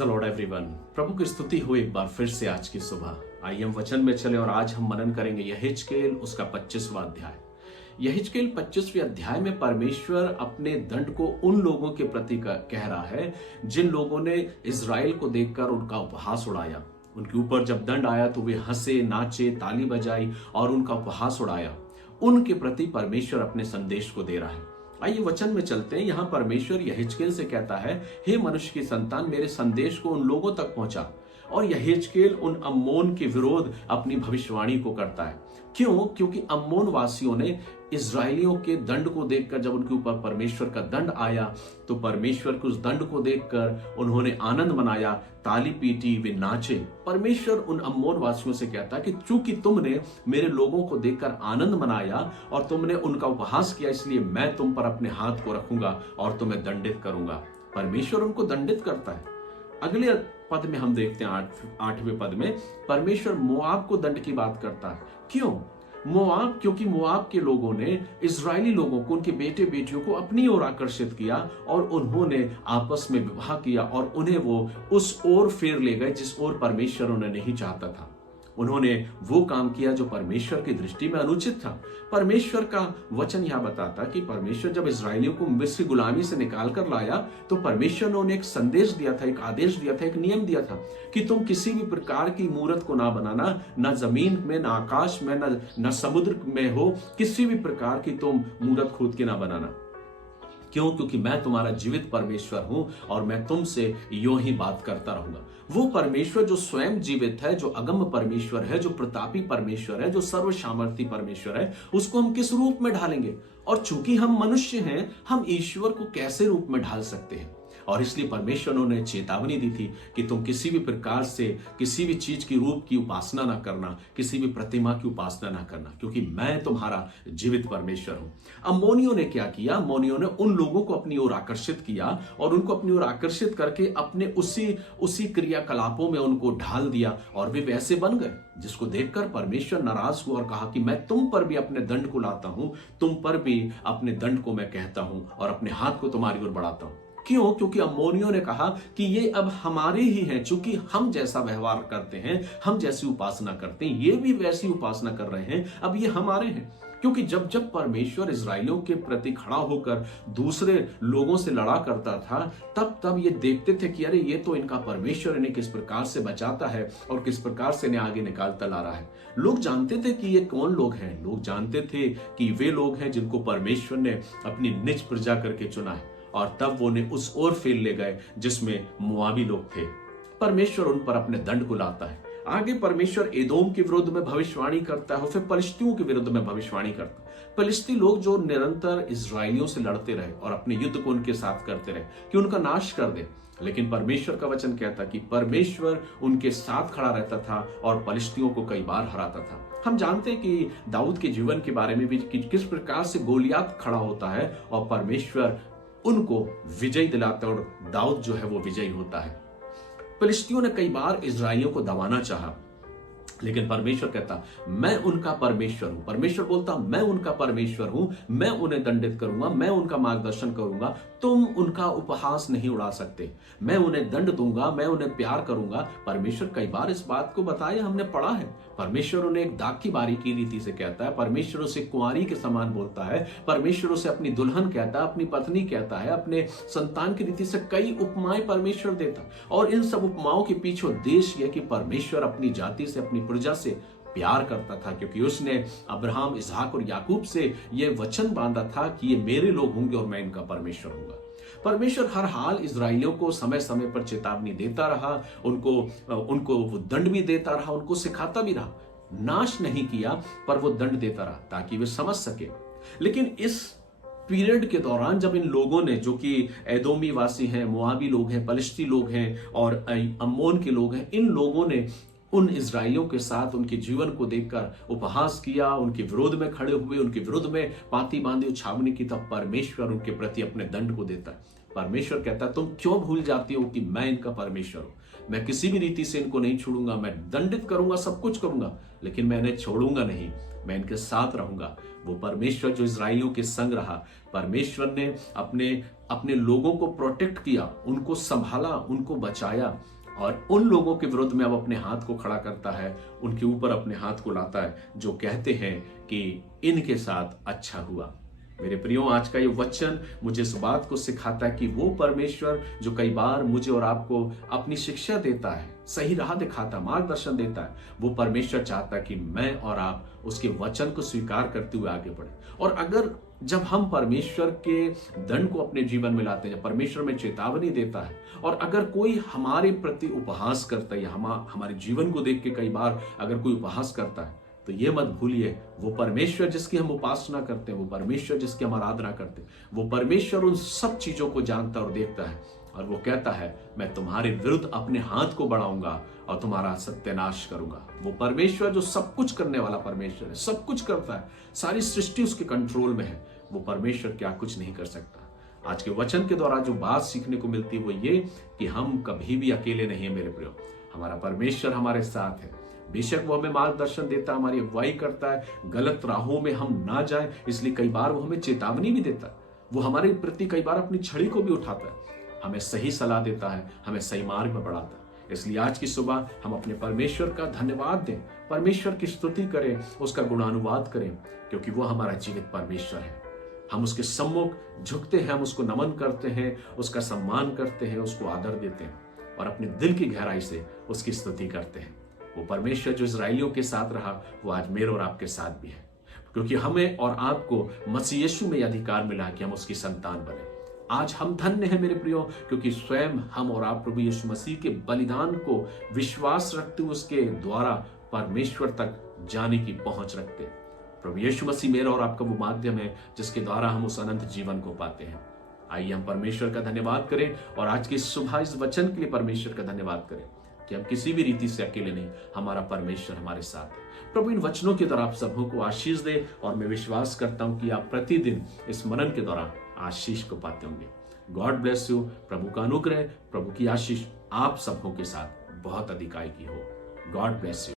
The Lord everyone. प्रभु की स्तुति हो एक बार फिर से आज की सुबह। आइए हम वचन में चले और आज हम मनन करेंगे यहेजकेल उसका 25वां अध्याय। यहेजकेल 25वें अध्याय में परमेश्वर अपने दंड को उन लोगों के प्रति कह रहा है जिन लोगों ने इजराइल को देखकर उनका उपहास उड़ाया। उनके ऊपर जब दंड आया तो वे हंसे, नाचे, ताली बजाई और उनका उपहास उड़ाया। उनके प्रति परमेश्वर अपने संदेश को दे रहा है। आइए वचन में चलते हैं। यहां परमेश्वर यहेजकेल से कहता है, हे मनुष्य की संतान, मेरे संदेश को उन लोगों तक पहुंचा। और यहेजकेल उन अम्मोन के विरोध अपनी भविष्यवाणी को करता है। क्यों? क्योंकि अम्मोन वासियों ने इजरायलियों के दंड को देखकर, जब उनके ऊपर परमेश्वर का दंड आया तो परमेश्वर के उस दंड को देखकर उन्होंने आनंद मनाया, ताली पीटी, वे नाचे। परमेश्वर उन अम्मोन वासियों से कहता है कि चूंकि तुमने मेरे लोगों को देखकर आनंद मनाया और तुमने उनका उपहास किया, इसलिए मैं तुम पर अपने हाथ को रखूंगा और तुम्हें दंडित करूंगा। परमेश्वर उनको दंडित करता है। अगले पद में हम देखते हैं 8वें पद में परमेश्वर मोआब को दंड की बात करता है। क्यों मोआब? क्योंकि मोआब के लोगों ने इजरायली लोगों को, उनके बेटे बेटियों को अपनी ओर आकर्षित किया और उन्होंने आपस में विवाह किया और उन्हें वो उस ओर फेर ले गए जिस ओर परमेश्वर उन्हें नहीं चाहता था। उन्होंने वो काम किया जो परमेश्वर की दृष्टि में अनुचित था। परमेश्वर का वचन यह बताता कि परमेश्वर जब इजरायलियों को मिस्र गुलामी से निकाल कर लाया तो परमेश्वर ने उन्हें एक संदेश दिया था, एक आदेश दिया था, एक नियम दिया था कि तुम किसी भी प्रकार की मूर्त को ना बनाना, ना जमीन में, ना आकाश में, ना समुद्र में हो, किसी भी प्रकार की तुम मूर्त खोद के ना बनाना। क्यों? क्योंकि मैं तुम्हारा जीवित परमेश्वर हूं और मैं तुमसे यूं ही बात करता रहूंगा। वो परमेश्वर जो स्वयं जीवित है, जो अगम परमेश्वर है, जो प्रतापी परमेश्वर है, जो सर्व सामर्थी परमेश्वर है, उसको हम किस रूप में ढालेंगे? और चूंकि हम मनुष्य हैं, हम ईश्वर को कैसे रूप में ढाल सकते हैं? और इसलिए परमेश्वर ने चेतावनी दी थी कि तुम किसी भी प्रकार से किसी भी चीज की रूप की उपासना ना करना, किसी भी प्रतिमा की उपासना ना करना, क्योंकि मैं तुम्हारा जीवित परमेश्वर हूं। अम्मोनियों ने क्या किया? अम्मोनियों ने उन लोगों को अपनी ओर आकर्षित किया और उनको अपनी ओर आकर्षित करके अपने उसी क्रियाकलापों में उनको ढाल दिया और वे वैसे बन गए, जिसको देखकर परमेश्वर नाराज हुआ और कहा कि मैं तुम पर भी अपने दंड को लाता हूं, तुम पर भी अपने दंड को मैं कहता हूं और अपने हाथ को तुम्हारी ओर बढ़ाता हूं। क्यों? क्योंकि अम्मोनियों ने कहा कि ये अब हमारे ही हैं, चूंकि हम जैसा व्यवहार करते हैं, हम जैसी उपासना करते हैं, ये भी वैसी उपासना कर रहे हैं, अब ये हमारे हैं। क्योंकि जब जब परमेश्वर इजरायलियों के प्रति खड़ा होकर दूसरे लोगों से लड़ा करता था, तब तब ये देखते थे कि अरे ये तो इनका परमेश्वर इन्हें किस प्रकार से बचाता है और किस प्रकार से इन्हें आगे निकालता ला रहा है। लोग जानते थे कि ये कौन लोग हैं। लोग जानते थे कि वे लोग हैं जिनको परमेश्वर ने अपनी निज प्रजा करके चुना है, और तब वो ने उस ओर फेर ले गए जिसमें मोआबी लोग थे। परमेश्वर उन पर अपने दंड को लाता है। आगे परमेश्वर एदोम के विरुद्ध में भविष्यवाणी करता है और फिर पलिश्तियों के विरुद्ध में भविष्यवाणी करता है। पलिश्ती लोग जो निरंतर इजरायलियों से लड़ते रहे और अपने युद्ध को उनके साथ करते रहे कि उनका नाश कर दे, लेकिन परमेश्वर का वचन कहता कि परमेश्वर उनके साथ खड़ा रहता था और पलिश्तियों को कई बार हराता था। हम जानते हैं कि दाऊद के जीवन के बारे में भी किस प्रकार से गोलियात खड़ा होता है और परमेश्वर उनको विजय दिलाता है और दाऊद जो है वो विजयी होता है। फिलिस्तियों ने कई बार इजरायलियों को दबाना चाहा, लेकिन परमेश्वर कहता मैं उनका परमेश्वर हूं। परमेश्वर बोलता मैं उनका परमेश्वर हूं, मैं उन्हें दंडित करूंगा, मैं उनका मार्गदर्शन करूंगा, तुम उनका उपहास नहीं उड़ा सकते, मैं उन्हें दंड दूंगा, मैं उन्हें प्यार करूंगा। परमेश्वर कई बार इस बात को बताया, हमने पढ़ा है। परमेश्वर उन्हें एक दाग की बारीकी रीति से कहता है, परमेश्वर उसे कुंवारी के समान बोलता है, परमेश्वर उसे अपनी दुल्हन कहता है, अपनी पत्नी कहता है, अपने संतान की रीति से कई उपमाएं परमेश्वर देता। और इन सब उपमाओं के पीछे उद्देश्य यह कि परमेश्वर अपनी जाति से, अपनी प्रजा से प्यार करता था, क्योंकि उसने अब्राहम, इसहाक और याकूब से यह वचन बांधा था कि ये मेरे लोग होंगे और मैं इनका परमेश्वर हूंगा। परमेश्वर हर हाल इजरायलियों को समय समय पर चेतावनी देता रहा, उनको वो दंड भी देता रहा, उनको सिखाता भी रहा। नाश नहीं किया पर वो दंड देता रहा ताकि वे समझ सके। लेकिन इस पीरियड के दौरान जब इन लोगों ने, जो कि एदोमी वासी हैं, मोआबी लोग हैं, पलिश्ती लोग हैं और अम्मोन के लोग हैं, इन लोगों ने उन इजरायलियों के साथ उनके जीवन को देखकर उपहास किया, उनके विरोध में खड़े हुए, उनके विरोध में पाती बांधी उछावनी की, तब परमेश्वर उनके प्रति अपने दंड को देता है। परमेश्वर कहता है तुम क्यों भूल जाती हो कि मैं इनका परमेश्वर हूं। मैं किसी भी रीति से इनको नहीं छोड़ूंगा, मैं दंडित करूंगा, सब कुछ करूंगा, लेकिन मैं इन्हें छोड़ूंगा नहीं, मैं इनके साथ रहूंगा। वो परमेश्वर जो इजराइलियों के संग रहा, परमेश्वर ने अपने अपने लोगों को प्रोटेक्ट किया, उनको संभाला, उनको बचाया, और उन लोगों के विरुद्ध में अब अपने हाथ को खड़ा करता है, उनके ऊपर अपने हाथ को लाता है, जो कहते हैं कि इनके साथ अच्छा हुआ। मेरे प्रियो, आज का ये वचन मुझे इस बात को सिखाता है कि वो परमेश्वर जो कई बार मुझे और आपको अपनी शिक्षा देता है, सही राह दिखाता है, मार्गदर्शन देता है, वो परमेश्वर चाहता है कि मैं और आप उसके वचन को स्वीकार करते हुए आगे बढ़े। और अगर जब हम परमेश्वर के दंड को अपने जीवन में लाते हैं, जब परमेश्वर में चेतावनी देता है, और अगर कोई हमारे प्रति उपहास करता है या हमारे जीवन को देख के कई बार अगर कोई उपहास करता है, तो ये मत भूलिए, वो परमेश्वर जिसकी हम उपासना करते हैं, वो परमेश्वर जिसकी हम आराधना करते हैं, वो परमेश्वर उन सब चीजों को जानता और देखता है, और वो कहता है मैं तुम्हारे विरुद्ध अपने हाथ को बढ़ाऊंगा और तुम्हारा सत्यानाश करूंगा। वो परमेश्वर जो सब कुछ करने वाला परमेश्वर है, सब कुछ करता है, सारी सृष्टि उसके कंट्रोल में है, वो परमेश्वर क्या कुछ नहीं कर सकता। आज के वचन के द्वारा जो बात सीखने को मिलती है वो ये कि हम कभी भी अकेले नहीं है मेरे प्रियो, हमारा परमेश्वर हमारे साथ है। बेशक वो हमें मार्गदर्शन देता है, हमारी अगुवाई करता है, गलत राहों में हम ना जाएं, इसलिए कई बार वो हमें चेतावनी भी देता है, वो हमारे प्रति कई बार अपनी छड़ी को भी उठाता है, हमें सही सलाह देता है, हमें सही मार्ग में बढ़ाता है। इसलिए आज की सुबह हम अपने परमेश्वर का धन्यवाद दें, परमेश्वर की स्तुति करें, उसका गुणानुवाद करें, क्योंकि वो हमारा जीवित परमेश्वर है। हम उसके सम्मुख झुकते हैं, हम उसको नमन करते हैं, उसका सम्मान करते हैं, उसको आदर देते हैं और अपने दिल की गहराई से उसकी स्तुति करते हैं। वो परमेश्वर जो इजराइलियों के साथ रहा, वो आज मेरे और आपके साथ भी है, क्योंकि हमें और आपको मसीह यीशु में अधिकार मिला कि हम उसकी संतान बने। आज हम धन्य हैं मेरे प्रियो, क्योंकि स्वयं हम और आप प्रभु यीशु मसीह के बलिदान को विश्वास रखते हुए उसके द्वारा परमेश्वर तक जाने की पहुंच रखते हैं। प्रभु यीशु मसीह मेरा और आपका वो माध्यम है जिसके द्वारा हम उस अनंत जीवन को पाते हैं। आइए हम परमेश्वर का धन्यवाद करें और आज की सुबह इस वचन के लिए परमेश्वर का धन्यवाद करें कि हम किसी भी रीति से अकेले नहीं, हमारा परमेश्वर हमारे साथ है। प्रभु इन वचनों के द्वारा आप सबों को आशीष दे, और मैं विश्वास करता हूं कि आप प्रतिदिन इस मनन के दौरान आशीष को पाते होंगे। God bless you. प्रभु का अनुग्रह, प्रभु की आशीष आप सबों के साथ बहुत अधिकाई की हो। God bless you.